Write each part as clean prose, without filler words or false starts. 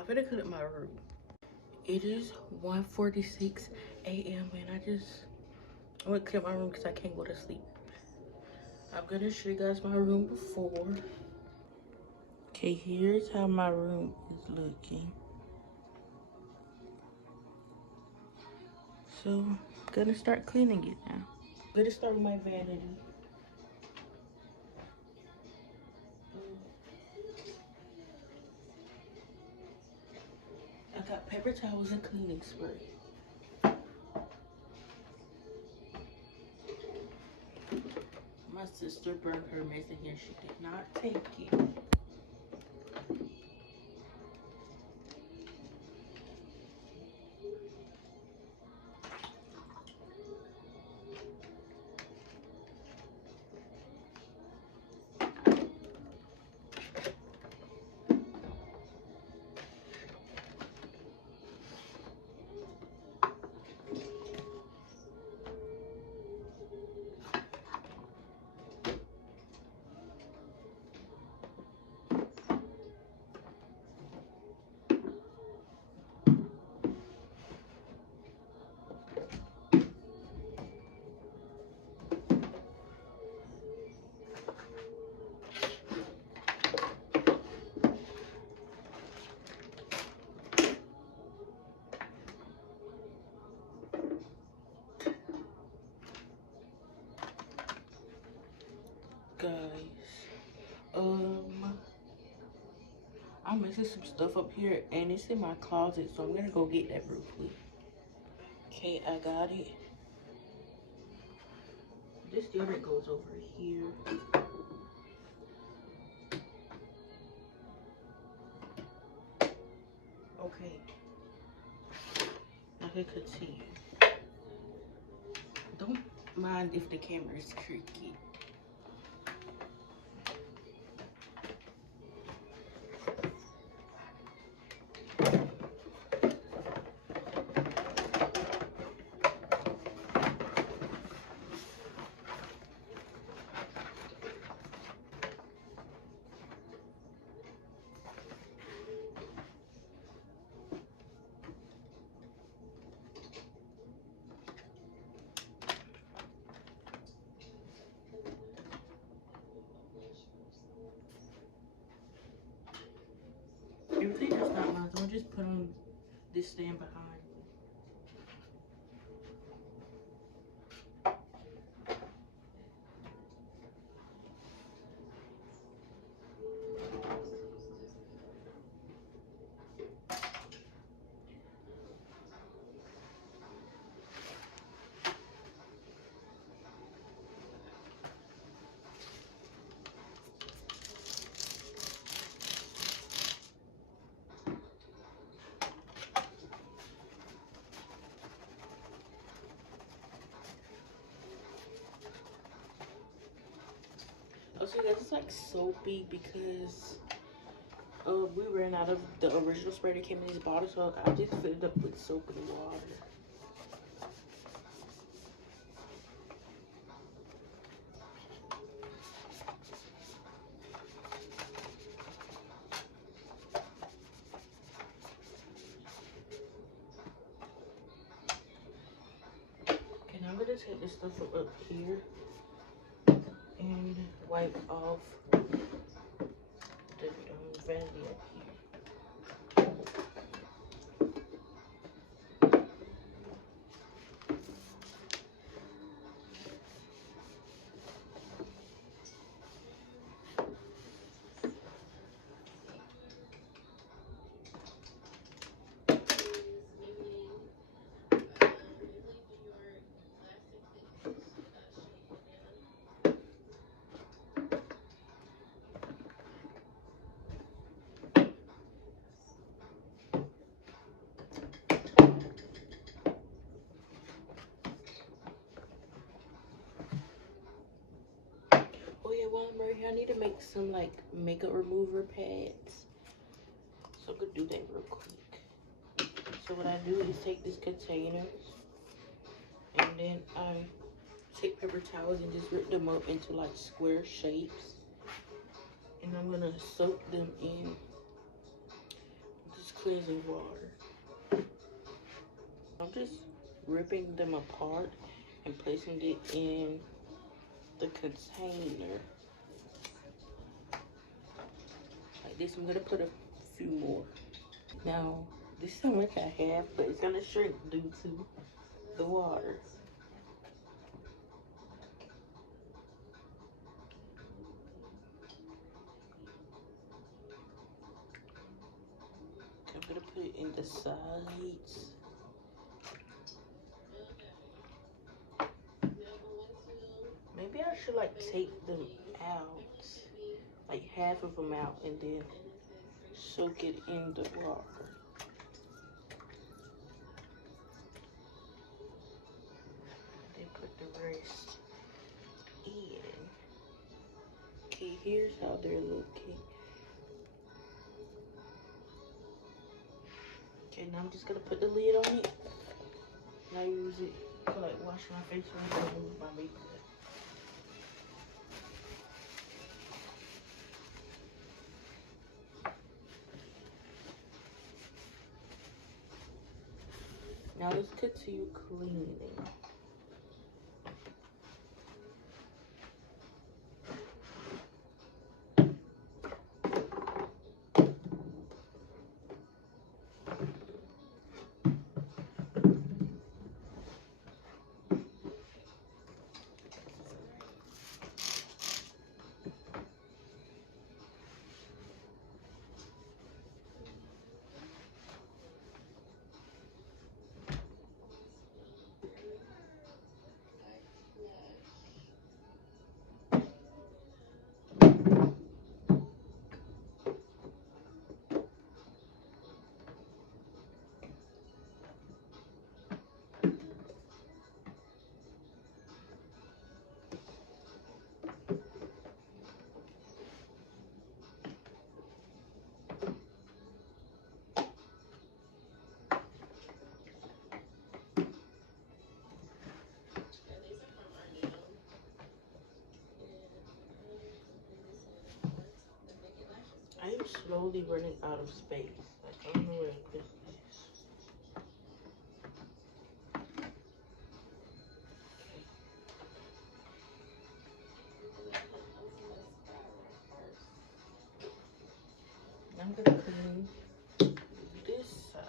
I'm gonna clean up my room. It is 1:46 a.m. and I want to clean up my room because I can't go to sleep. I'm gonna show you guys my room before. Okay, here's how my room is looking. So I'm gonna start cleaning it now. I'm gonna start with my vanity. I got paper towels and cleaning spray. My sister burned her mess in here. She did not take it. Guys, I'm missing some stuff up here and it's in my closet, so I'm gonna go get that real quick. Okay, I got it. This deodorant goes over here. Okay, I can continue. Don't mind if the camera is creaky. Everything that's not mine, so I'll just put on this stand behind. Also, guys, it's like soapy because we ran out of the original spray that came in these bottles, so I just filled it up with soap and water. Okay, now I'm gonna take this stuff from up here and wipe off the vanity up here. Oh yeah, while I'm right here, I need to make some like makeup remover pads. So I'm gonna do that real quick. So what I do is take this container and then I take paper towels and just rip them up into like square shapes. And I'm gonna soak them in this cleansing water. I'm just ripping them apart and placing it in the container. Like this, I'm gonna put a few more. Now, this is how much I have, but it's gonna shrink due to the water. I'm gonna put it in the sides. Maybe I should like take them out, like half of them out, and then soak it in the water. Then put the rest in. Okay, here's how they're looking. Okay, now I'm just gonna put the lid on it. And I use it to like wash my face when I remove my makeup. Now let's continue cleaning. I am slowly running out of space. Like, I don't know where to put this. I'm gonna clean this side.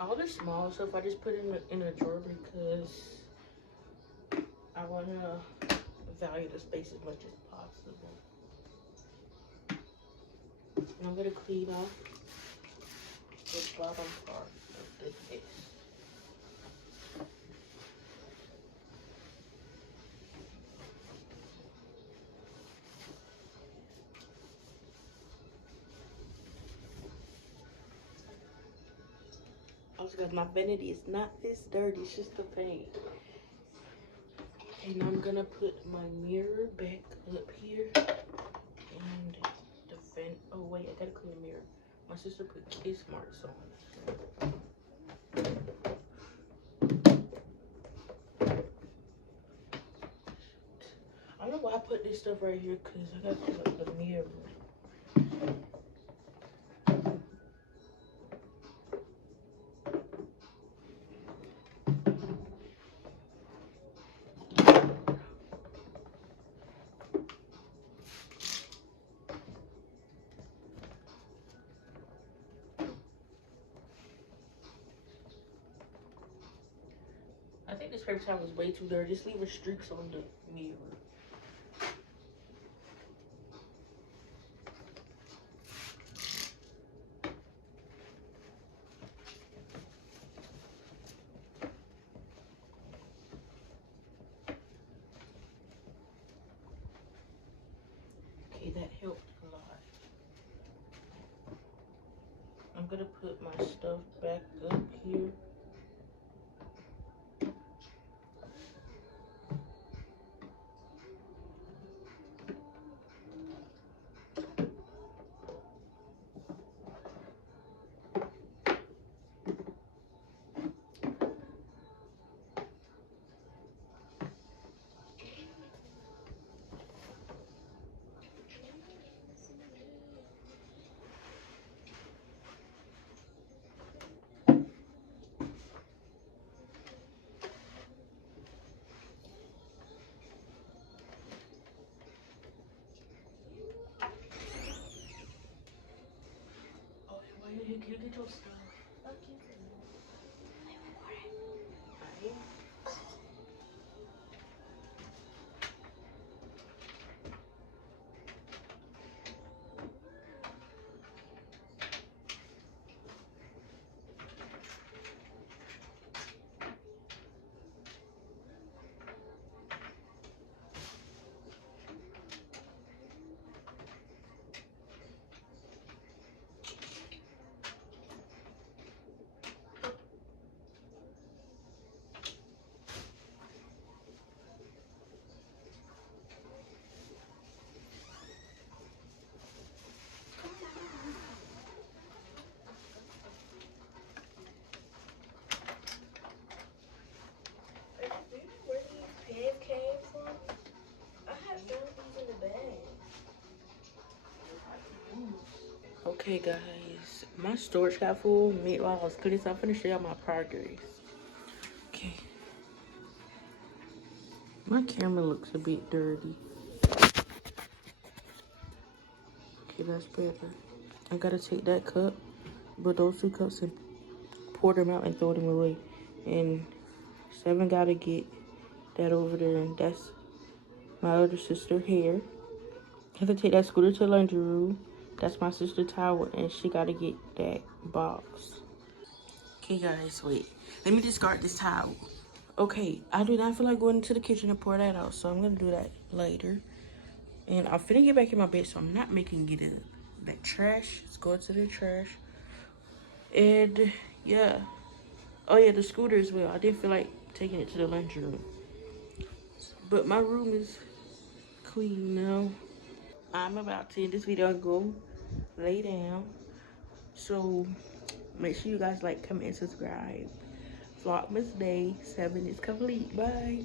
All the small stuff I just put in a drawer because I want to value the space as much as possible. And I'm going to clean off the bottom part of the face. Also, guys, my vanity is not this dirty. It's just the paint. And I'm gonna put my mirror back up here. And the vent. Oh wait, I gotta clean the mirror. My sister put kiss marks on it. I don't know why I put this stuff right here because I gotta clean up the mirror. I think this paper towel is way too dirty. Just leave a streaks on the mirror. gonna put my stuff back up here. Oh, why you get your stuff? Okay, guys, my storage got full. Meanwhile, I was cooking, so I'm finna show y'all my progress. Okay, my camera looks a bit dirty. Okay, that's better. I gotta take that cup, but those 2 cups, and pour them out and throw them away. And 7 gotta get that over there, and that's my other sister hair. I have to take that scooter to the laundry room. That's my sister towel, and she gotta get that box. Okay, guys, wait. Let me discard this towel. Okay, I do not feel like going into the kitchen to pour that out, so I'm gonna do that later. And I'm finna get back in my bed, so I'm not making it up. That trash is going to the trash. And yeah. Oh yeah, the scooter as well. I didn't feel like taking it to the laundry room. But my room is clean now. I'm about to end this video and go lay down. So make sure you guys like, comment, and subscribe. Vlogmas day 7 is complete. Bye.